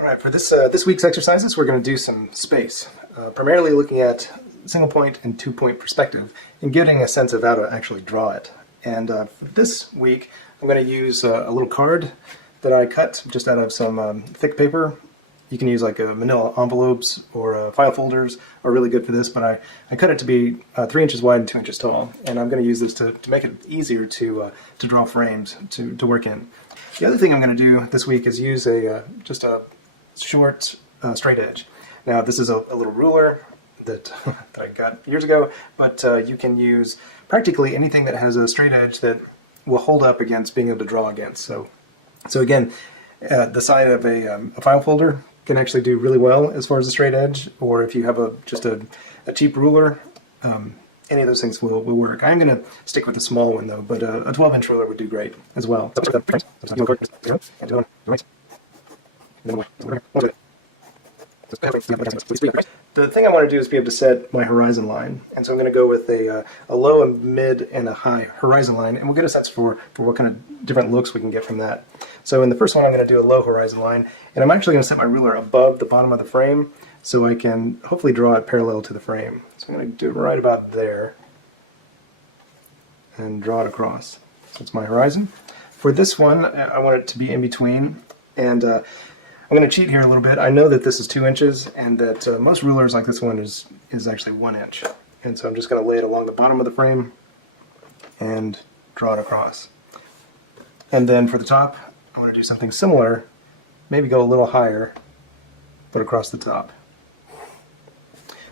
All right, for this week's exercises, we're going to do some space, primarily looking at single point and 2-point perspective and getting a sense of how to actually draw it. And for this week, I'm going to use a little card that I cut just out of some thick paper. You can use like manila envelopes or file folders are really good for this, but I cut it to be 3 inches wide and 2 inches tall, and I'm going to use this to make it easier to draw frames to work in. The other thing I'm going to do this week is use just a short straight edge. Now this is a little ruler that I got years ago, but you can use practically anything that has a straight edge that will hold up against being able to draw against. So again, the side of a file folder can actually do really well as far as a straight edge, or if you have just a cheap ruler, any of those things will work. I'm going to stick with a small one though, but a 12-inch ruler would do great as well. The thing I want to do is be able to set my horizon line, and so I'm going to go with a low, a mid, and a high horizon line, and we'll get a sense for what kind of different looks we can get from that. So in the first one I'm going to do a low horizon line, and I'm actually going to set my ruler above the bottom of the frame so I can hopefully draw it parallel to the frame. So I'm going to do it right about there and draw it across. So it's my horizon. For this one, I want it to be in between, and I'm going to cheat here a little bit. I know that this is 2 inches and that most rulers like this one is actually 1 inch. And so I'm just going to lay it along the bottom of the frame and draw it across. And then for the top, I want to do something similar, maybe go a little higher, but across the top.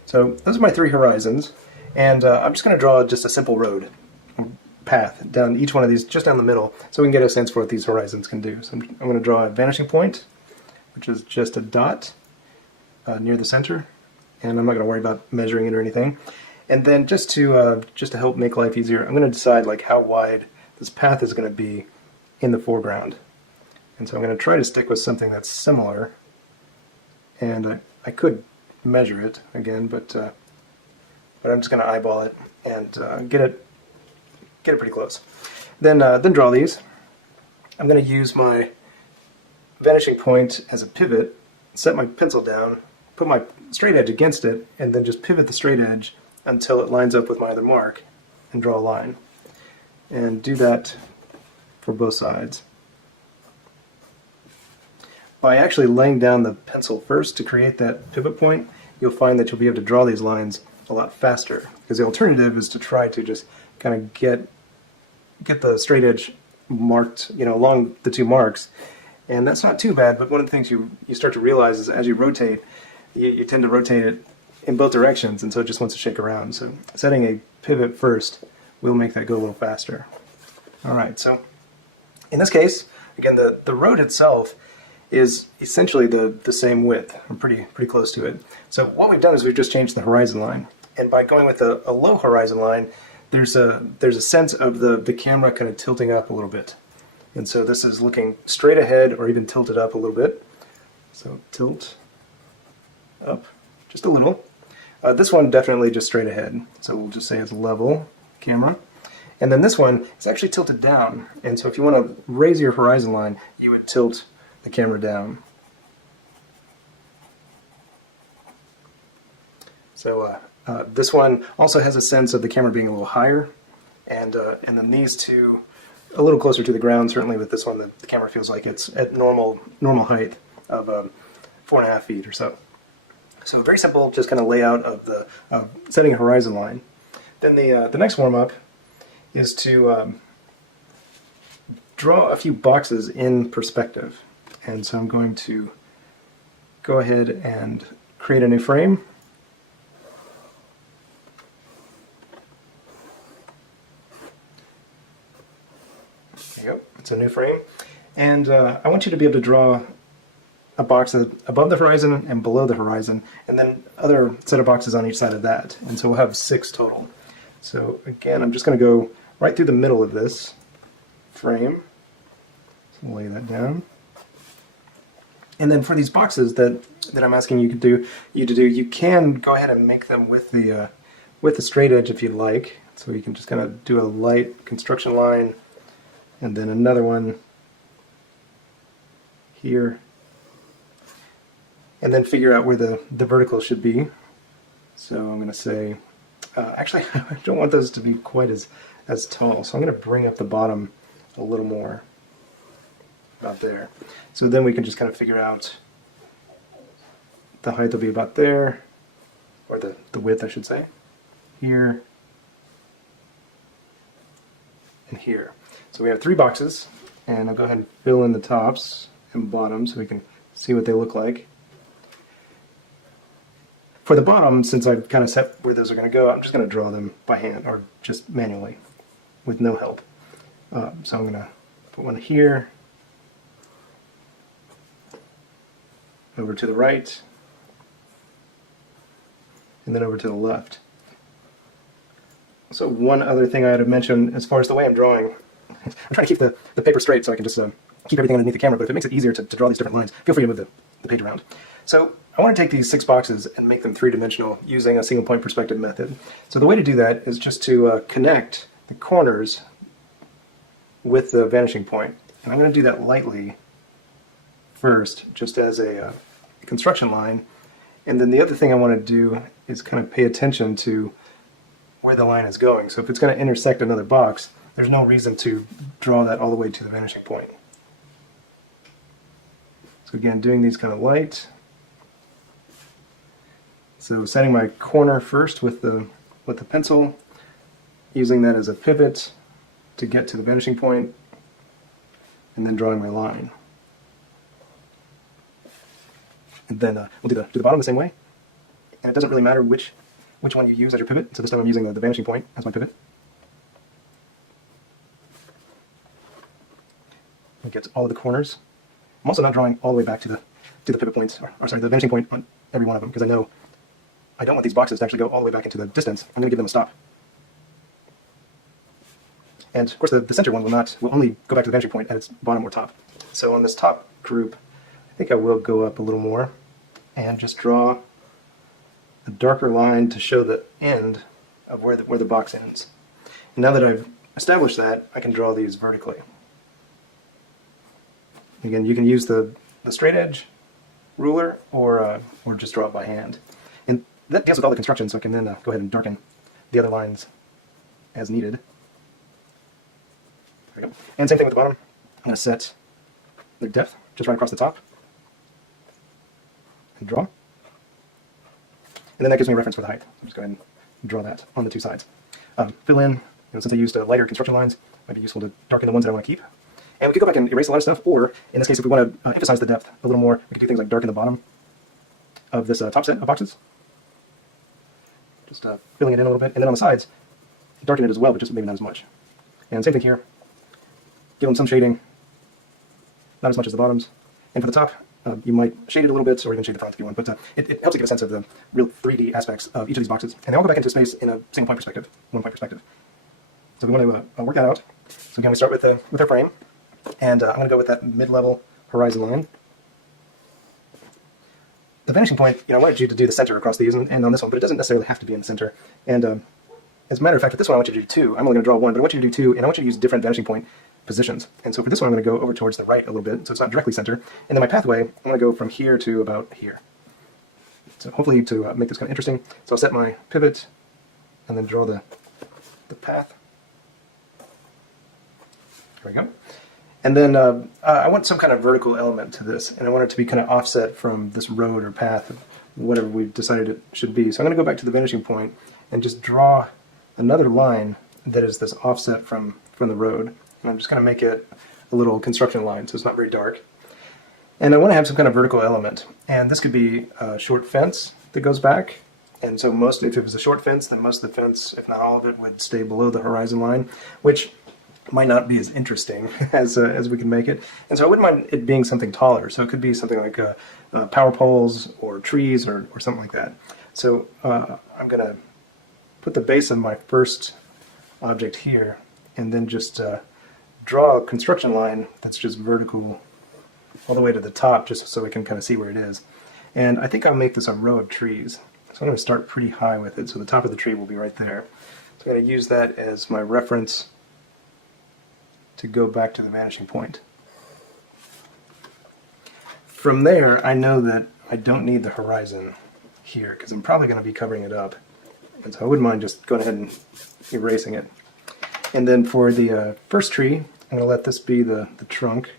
So those are my 3 horizons, and I'm just going to draw just a simple road, path, down each one of these, just down the middle, so we can get a sense for what these horizons can do. So I'm going to draw a vanishing point, which is just a dot near the center, and I'm not going to worry about measuring it or anything. And then just to help make life easier, I'm going to decide like how wide this path is going to be in the foreground. And so I'm going to try to stick with something that's similar, and I could measure it again, but I'm just going to eyeball it and get it pretty close. Then draw these. I'm going to use my vanishing point as a pivot, set my pencil down, put my straight edge against it, and then just pivot the straight edge until it lines up with my other mark and draw a line. And do that for both sides. By actually laying down the pencil first to create that pivot point, you'll find that you'll be able to draw these lines a lot faster, because the alternative is to try to just kind of get the straight edge marked, along the 2 marks. And that's not too bad, but one of the things you start to realize is as you rotate, you tend to rotate it in both directions, and so it just wants to shake around. So setting a pivot first will make that go a little faster. Alright, so in this case, again, the road itself is essentially the same width. I'm pretty close to it. So what we've done is we've just changed the horizon line. And by going with a low horizon line, there's a sense of the camera kind of tilting up a little bit. And so this is looking straight ahead or even tilted up a little bit. So tilt up just a little. This one definitely just straight ahead. So we'll just say it's level camera. And then this one is actually tilted down. And so if you want to raise your horizon line, you would tilt the camera down. So this one also has a sense of the camera being a little higher, and then these two a little closer to the ground. Certainly with this one, the camera feels like it's at normal height of 4.5 feet or so. So very simple, just kind of layout of setting a horizon line. Then the next warm up is to draw a few boxes in perspective. And so I'm going to go ahead and create a new frame. There you go, it's a new frame. And I want you to be able to draw a box above the horizon and below the horizon, and then other set of boxes on each side of that. And so we'll have 6 total. So again, I'm just going to go right through the middle of this frame. So lay that down. And then for these boxes that I'm asking you to do, you can go ahead and make them with the straight edge if you'd like. So you can just kind of do a light construction line, and then another one here, and then figure out where the vertical should be. So I'm going to say, actually, I don't want those to be quite as tall, so I'm going to bring up the bottom a little more, about there. So then we can just kind of figure out the height will be about there, or the width, I should say, here, and here. So we have 3 boxes, and I'll go ahead and fill in the tops and bottoms so we can see what they look like. For the bottom, since I've kind of set where those are going to go, I'm just going to draw them by hand, or just manually, with no help. So I'm going to put one here, over to the right, and then over to the left. So one other thing I had to mention as far as the way I'm drawing, I'm trying to keep the paper straight so I can just keep everything underneath the camera, but if it makes it easier to draw these different lines, feel free to move the page around. So I want to take these 6 boxes and make them 3-dimensional using a single point perspective method. So the way to do that is just to connect the corners with the vanishing point. And I'm going to do that lightly first, just as a construction line. And then the other thing I want to do is kind of pay attention to where the line is going. So if it's going to intersect another box, there's no reason to draw that all the way to the vanishing point. So again, doing these kind of light. So setting my corner first with the pencil, using that as a pivot to get to the vanishing point, and then drawing my line. And then we'll do the bottom the same way. And it doesn't really matter which one you use as your pivot. So this time I'm using the vanishing point as my pivot. And get all of the corners. I'm also not drawing all the way back to the pivot points, or sorry, the vanishing point on every one of them, because I know I don't want these boxes to actually go all the way back into the distance. I'm going to give them a stop. And of course the center one will only go back to the vanishing point at its bottom or top. So on this top group, I think I will go up a little more and just draw a darker line to show the end of where the box ends. And now that I've established that, I can draw these vertically. Again, you can use the straight edge ruler or just draw it by hand. And that deals with all the construction, so I can then go ahead and darken the other lines as needed. There we go. And same thing with the bottom. I'm going to set the depth just right across the top and draw. And then that gives me a reference for the height. I'll just go ahead and draw that on the 2 sides. Fill in, since I used lighter construction lines, it might be useful to darken the ones that I want to keep. And we could go back and erase a lot of stuff, or in this case, if we want to emphasize the depth a little more, we could do things like darken the bottom of this top set of boxes. Just filling it in a little bit. And then on the sides, darken it as well, but just maybe not as much. And same thing here. Give them some shading, not as much as the bottoms. And for the top, you might shade it a little bit, or even shade the front if you want, but it helps to give a sense of the real 3D aspects of each of these boxes. And they all go back into space in a single point perspective, 1-point perspective. So we want to work that out. So again, we start with our frame, and I'm going to go with that mid-level horizon line. The vanishing point, I wanted you to do the center across these and on this one, but it doesn't necessarily have to be in the center. And as a matter of fact, with this one I want you to do 2. I'm only going to draw 1, but I want you to do 2, and I want you to use different vanishing point positions. And so for this one I'm going to go over towards the right a little bit, so it's not directly center. And then my pathway, I'm going to go from here to about here. So hopefully to make this kind of interesting, so I'll set my pivot and then draw the path. There we go. And then I want some kind of vertical element to this, and I want it to be kind of offset from this road or path, whatever we've decided it should be. So I'm going to go back to the vanishing point and just draw another line that is this offset from the road. And I'm just going to make it a little construction line, so it's not very dark. And I want to have some kind of vertical element. And this could be a short fence that goes back. And so if it was a short fence, then most of the fence, if not all of it, would stay below the horizon line, which might not be as interesting as we can make it. And so I wouldn't mind it being something taller. So it could be something like power poles or trees or something like that. So I'm going to put the base of my first object here and then just draw a construction line that's just vertical all the way to the top, just so we can kind of see where it is. And I think I'll make this a row of trees. So I'm going to start pretty high with it, so the top of the tree will be right there. So I'm going to use that as my reference to go back to the vanishing point. From there, I know that I don't need the horizon here because I'm probably going to be covering it up. And so I wouldn't mind just going ahead and erasing it. And then for the first tree, I'm going to let this be the trunk.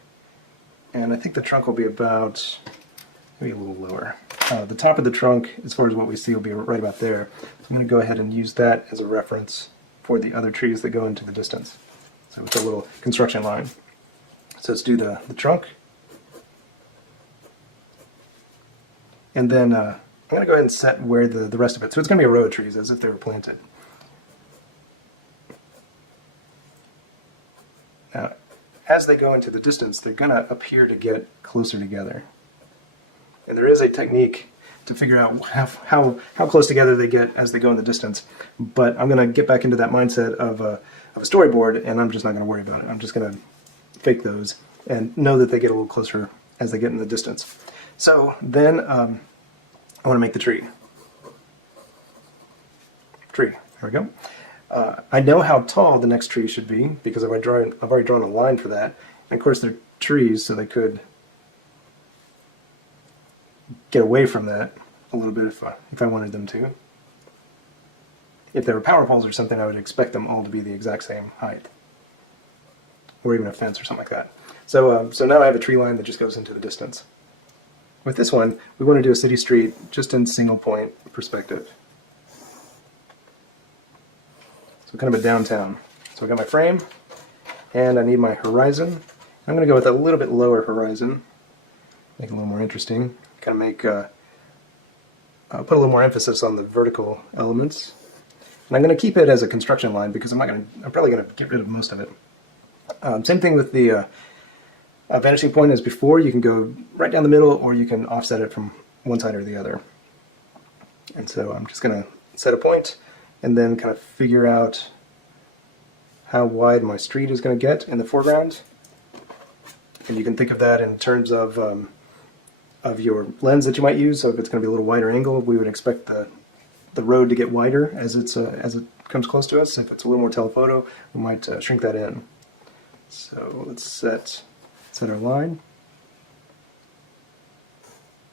And I think the trunk will be about, maybe a little lower. The top of the trunk, as far as what we see, will be right about there. So I'm going to go ahead and use that as a reference for the other trees that go into the distance. So with a little construction line. So let's do the trunk. And then I'm going to go ahead and set where the rest of it. So it's going to be a row of trees as if they were planted. Now, as they go into the distance, they're going to appear to get closer together. And there is a technique to figure out how close together they get as they go in the distance. But I'm going to get back into that mindset of a storyboard, and I'm just not going to worry about it. I'm just going to fake those and know that they get a little closer as they get in the distance. So then I want to make the tree. There we go. I know how tall the next tree should be because I've already drawn a line for that. And of course they're trees, so they could get away from that a little bit if I wanted them to. If they were power poles or something, I would expect them all to be the exact same height. Or even a fence or something like that. So now I have a tree line that just goes into the distance. With this one, we want to do a city street just in single point perspective. So kind of a downtown. So I got my frame, and I need my horizon. I'm going to go with a little bit lower horizon, make it a little more interesting. Kind of make put a little more emphasis on the vertical elements. And I'm going to keep it as a construction line because I'm probably going to get rid of most of it. Same thing with the vanishing point as before. You can go right down the middle, or you can offset it from one side or the other. And so I'm just going to set a point and then kind of figure out how wide my street is going to get in the foreground. And you can think of that in terms of your lens that you might use. So if it's going to be a little wider angle, we would expect the road to get wider as it comes close to us. If it's a little more telephoto, we might shrink that in. So let's set our line.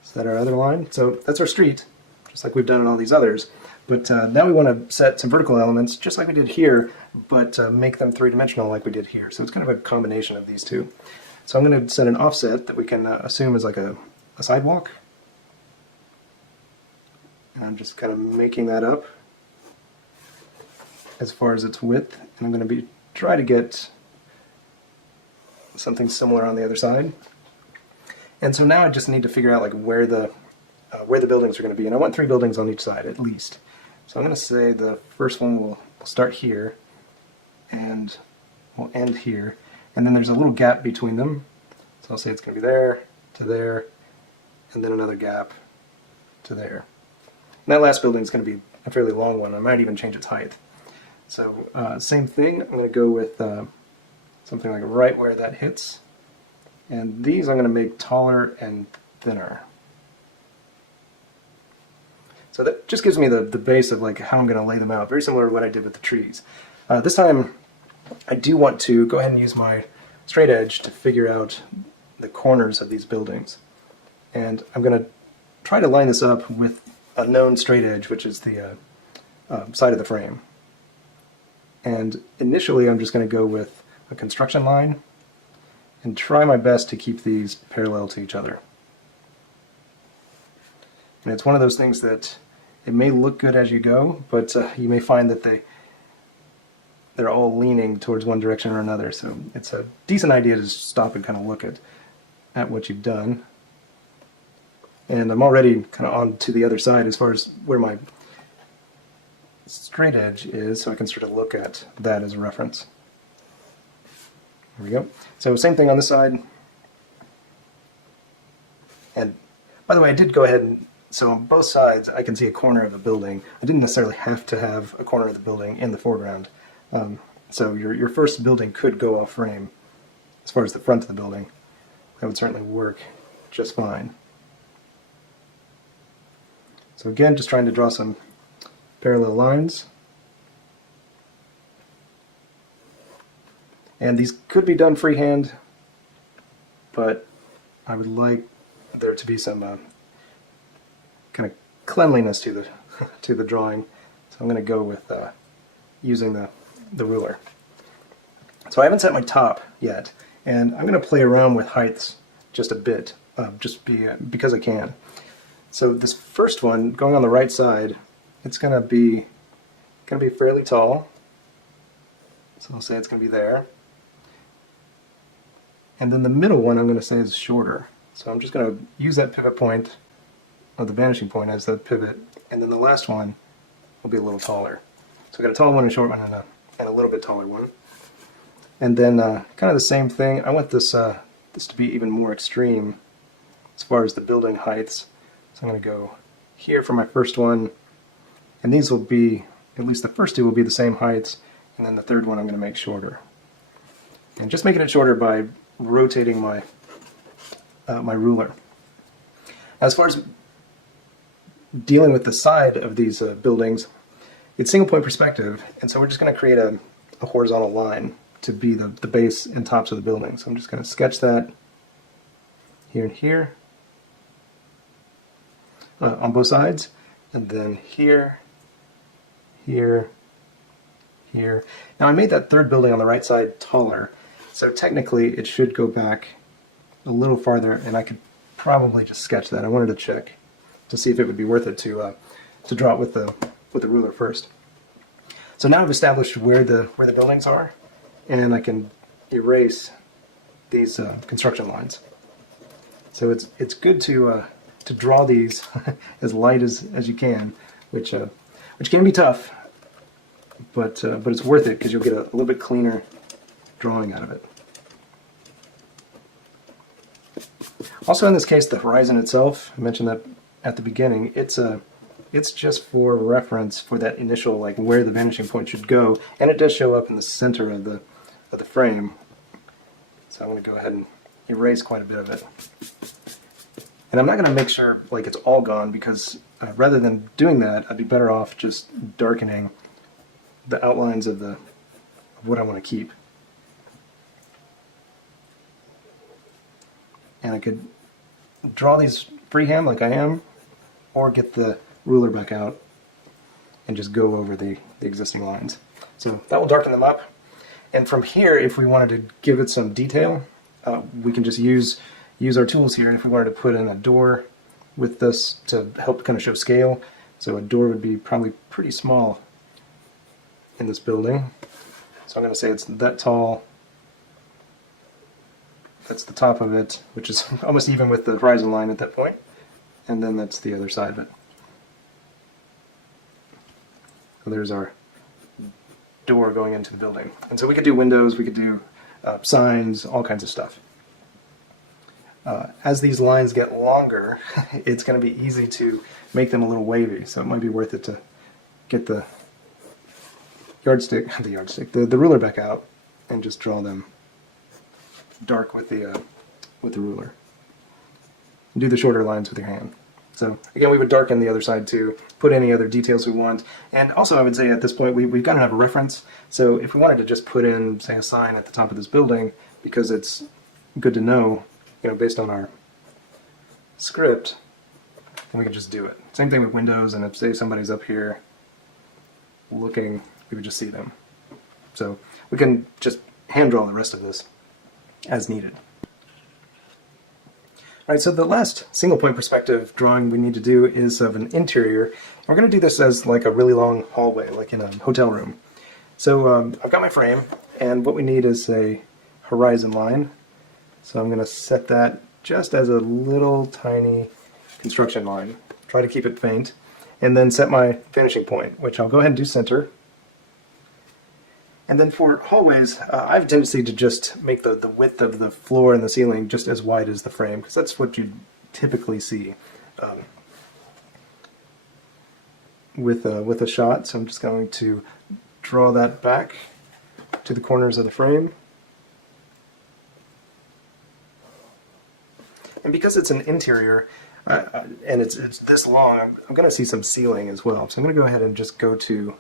Set our other line. So that's our street, just like we've done in all these others. But now we want to set some vertical elements, just like we did here, but make them three-dimensional like we did here. So it's kind of a combination of these two. So I'm going to set an offset that we can assume is like a sidewalk. And I'm just kind of making that up as far as its width. And I'm going to try to get something similar on the other side. And so now I just need to figure out like where the buildings are going to be. And I want 3 buildings on each side at least. So I'm going to say the first one will start here and will end here. And then there's a little gap between them. So I'll say it's going to be there to there, and then another gap to there. And that last building is going to be a fairly long one. I might even change its height. So same thing, I'm going to go with something like right where that hits. And these I'm going to make taller and thinner. So that just gives me the base of like how I'm going to lay them out. Very similar to what I did with the trees. This time I do want to go ahead and use my straight edge to figure out the corners of these buildings. And I'm going to try to line this up with a known straight edge, which is the side of the frame. And initially I'm just going to go with a construction line and try my best to keep these parallel to each other. And it's one of those things that it may look good as you go, but you may find that they're all leaning towards one direction or another. So it's a decent idea to stop and kind of look at what you've done. And I'm already kind of on to the other side as far as where my straight edge is, so I can sort of look at that as a reference. There we go. So same thing on this side. And by the way, I did go ahead and, so on both sides I can see a corner of the building. I didn't necessarily have to have a corner of the building in the foreground. So your first building could go off frame as far as the front of the building. That would certainly work just fine. So again, just trying to draw some parallel lines. And these could be done freehand, but I would like there to be some kind of cleanliness to the to the drawing. So I'm going to go with using the ruler. So I haven't set my top yet, and I'm going to play around with heights just a bit, because I can. So this first one, going on the right side, it's going to be fairly tall. So I'll say it's going to be there. And then the middle one I'm going to say is shorter. So I'm just going to use that pivot point, or the vanishing point, as the pivot, and then the last one will be a little taller. So I've got a tall one, a short one, and a little bit taller one. And then kind of the same thing. I want this this to be even more extreme as far as the building heights. So I'm going to go here for my first one, and these will be, at least the first two will be the same heights, and then the third one I'm going to make shorter. And just making it shorter by rotating my my ruler. As far as dealing with the side of these buildings, it's single point perspective, and so we're just going to create a horizontal line to be the base and tops of the building. So I'm just going to sketch that here and here on both sides, and then here, here, here. Now I made that third building on the right side taller, so technically it should go back a little farther, and I could probably just sketch that. I wanted to check to see if it would be worth it to draw it with the ruler first. So now I've established where the buildings are, and I can erase these construction lines. So it's good to draw these as light as you can, which can be tough, but it's worth it because you'll get a little bit cleaner drawing out of it. Also, in this case, the horizon itself, I mentioned that at the beginning, it's just for reference for that initial, like, where the vanishing point should go, and it does show up in the center of the frame. So I'm going to go ahead and erase quite a bit of it. And I'm not going to make sure like it's all gone, because rather than doing that, I'd be better off just darkening the outlines of what I want to keep. And I could draw these freehand like I am, or get the ruler back out and just go over the existing lines. So that will darken them up. And from here, if we wanted to give it some detail, we can just use our tools here. And if we wanted to put in a door with this to help kind of show scale, so a door would be probably pretty small in this building. So I'm going to say it's that tall. That's the top of it, which is almost even with the horizon line at that point. And then that's the other side of it. So there's our door going into the building. And so we could do windows, we could do signs, all kinds of stuff. As these lines get longer, it's going to be easy to make them a little wavy, so it might be worth it to get the the ruler back out and just draw them dark with the ruler. And do the shorter lines with your hand. So again, we would darken the other side too, put any other details we want. And also I would say at this point we've got to have a reference. So if we wanted to just put in, say, a sign at the top of this building, because it's good to know, based on our script, and we can just do it. Same thing with windows, and if, say, somebody's up here looking, we would just see them. So we can just hand draw the rest of this as needed. Alright, so the last single point perspective drawing we need to do is of an interior. We're going to do this as like a really long hallway, like in a hotel room. So I've got my frame, and what we need is a horizon line. So I'm going to set that just as a little tiny construction line. Try to keep it faint. And then set my finishing point, which I'll go ahead and do center. And then for hallways, I have a tendency to just make the width of the floor and the ceiling just as wide as the frame, because that's what you typically see with a shot. So I'm just going to draw that back to the corners of the frame. And because it's an interior, and it's this long, I'm going to see some ceiling as well. So I'm going to go ahead and just go to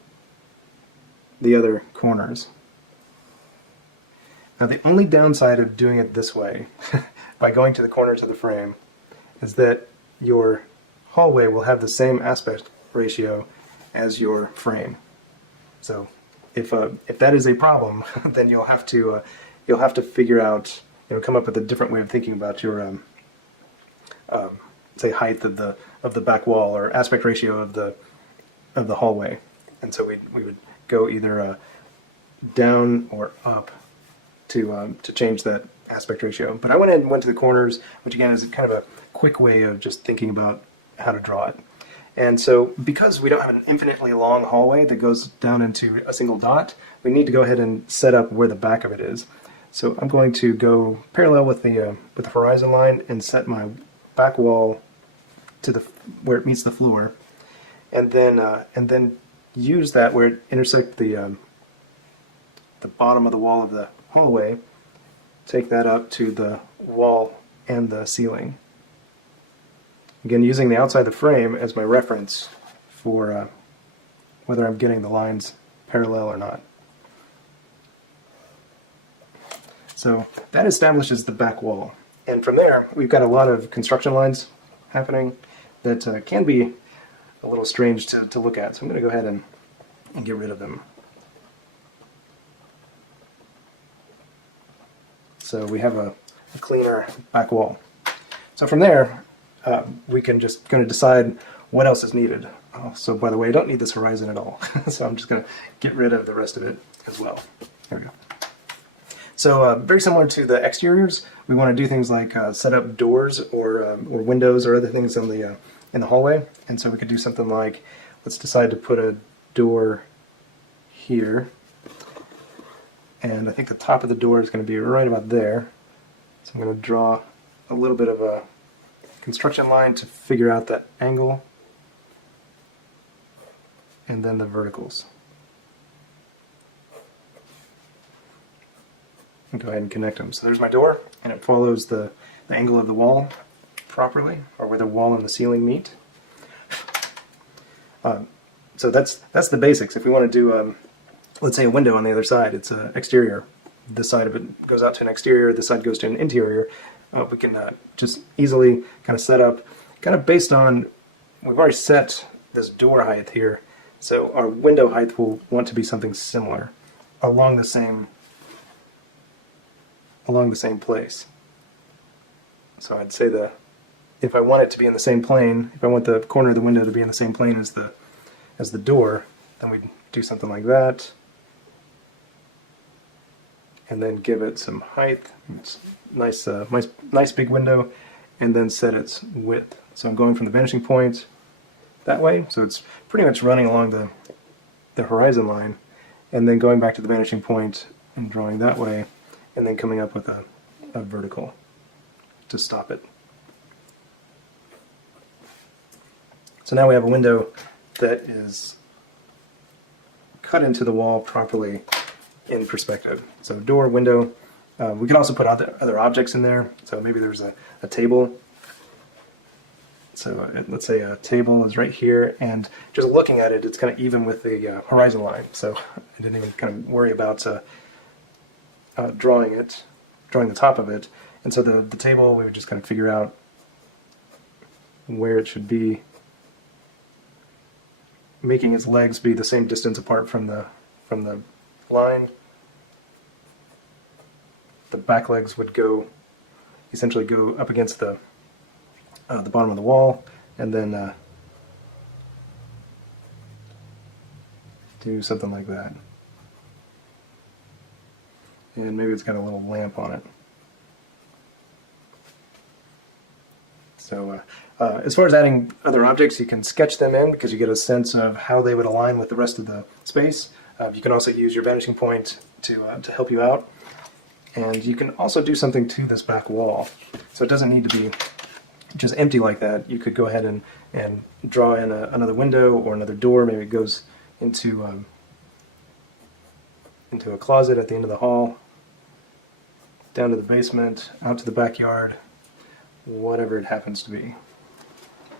the other corners. Now the only downside of doing it this way, by going to the corners of the frame, is that your hallway will have the same aspect ratio as your frame. So if that is a problem, then you'll have to figure out, come up with a different way of thinking about your say height of the back wall or aspect ratio of the hallway. And so we would go either down or up to change that aspect ratio. But I went ahead and went to the corners, which again is kind of a quick way of just thinking about how to draw it. And so because we don't have an infinitely long hallway that goes down into a single dot, we need to go ahead and set up where the back of it is. So I'm going to go parallel with the horizon line and set my back wall to where it meets the floor, and then use that where it intersects the bottom of the wall of the hallway. Take that up to the wall and the ceiling. Again, using the outside of the frame as my reference for whether I'm getting the lines parallel or not. So that establishes the back wall. And from there, we've got a lot of construction lines happening that can be a little strange to look at. So I'm going to go ahead and get rid of them. So we have a cleaner back wall. So from there, we can just going to decide what else is needed. Oh, so by the way, I don't need this horizon at all. So I'm just going to get rid of the rest of it as well. There we go. So very similar to the exteriors, we want to do things like set up doors or windows or other things in the hallway. And so we could do something like, let's decide to put a door here. And I think the top of the door is going to be right about there. So I'm going to draw a little bit of a construction line to figure out that angle, and then the verticals. And go ahead and connect them. So there's my door, and it follows the angle of the wall properly, or where the wall and the ceiling meet. So that's the basics. If we want to do, let's say, a window on the other side, it's an exterior. This side of it goes out to an exterior, this side goes to an interior. We can just easily kind of set up, kind of based on, we've already set this door height here, so our window height will want to be something similar along the same place. So I'd say if I want it to be in the same plane, if I want the corner of the window to be in the same plane as the door, then we'd do something like that. And then give it some height. It's nice big window, and then set its width. So I'm going from the vanishing point that way, so it's pretty much running along the horizon line, and then going back to the vanishing point and drawing that way, and then coming up with a vertical to stop it. So now we have a window that is cut into the wall properly in perspective. So door, window. We can also put other objects in there. So maybe there's a table. So let's say a table is right here, and just looking at it, it's kind of even with the horizon line. So I didn't even kind of worry about drawing the top of it. And so the table, we would just kind of figure out where it should be, making its legs be the same distance apart from the line. The back legs would essentially go up against the bottom of the wall, and then do something like that. And maybe it's got a little lamp on it. So as far as adding other objects, you can sketch them in because you get a sense of how they would align with the rest of the space. You can also use your vanishing point to help you out. And you can also do something to this back wall. So it doesn't need to be just empty like that. You could go ahead and draw in another window or another door. Maybe it goes into a closet at the end of the hall, down to the basement, out to the backyard, whatever it happens to be.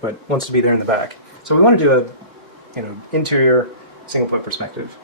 But wants to be there in the back. So we want to do a interior single point perspective.